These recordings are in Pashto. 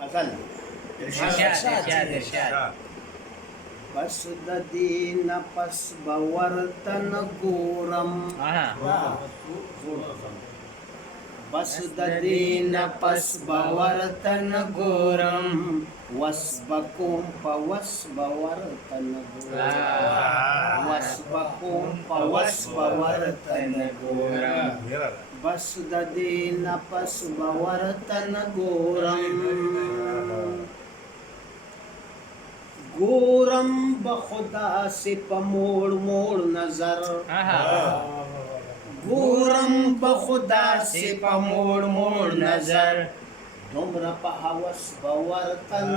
غزل ارشاد بس د دین پس باورتن ګورم بس د دین پس باورتن ګورم وسبکم په وسبورتن ګورم وسبکم په وسبورتن ګورم بس د دین پس باورتن ګورم گورم بخدا سے پموڑ موڑ نظر گورم بخدا سے پموڑ موڑ نظر دمر پہوس بورتن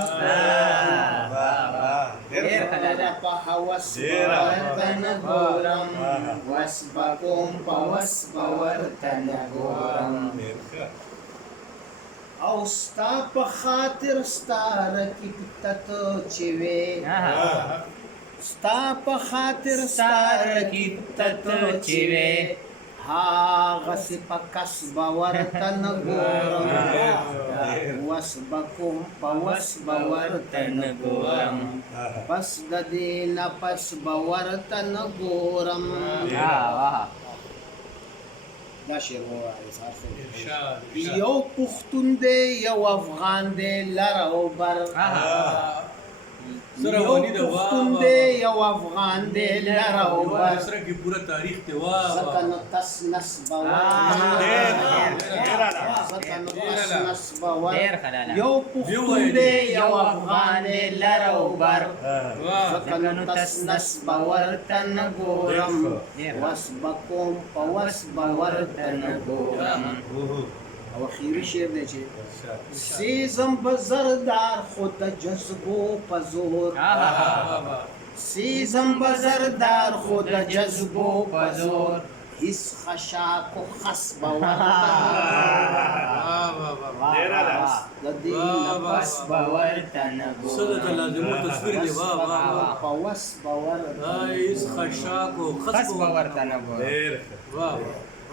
دمر پہوس بورتن گورم وسبکم پوس بورتن گورم او ستا په خاطر ستا رکیب تتو چوي ستا په خاطر ستا رکیب تتو چوي هاغه سی په کسب ورتن ګورم وسبکم په وسب ورتن ګورم پس د دې نه پس ورتن ګورم دا شعر وایي یو پښتون دی یو افغان دی لر او بر یو پښتون دی یو افغان دی لر او بر سره کې پورا تاریخ ته وا ځکه نو تس نسب یو پښتون دی یو افغان دی لر او بر ځکه نو تس نسب ورتن ګورم وسبکم په وسب ورتن ګورم او اخیری شعر دی چې سیزم بزردار خود جذبو پزور سیزم بزردار خود جذبو پزور هیڅ خشاک و خصب ورتن بس باورتن صدق لازم تصویر دی وا پوس باورتن هیڅ خشاک و خصب ورتن وا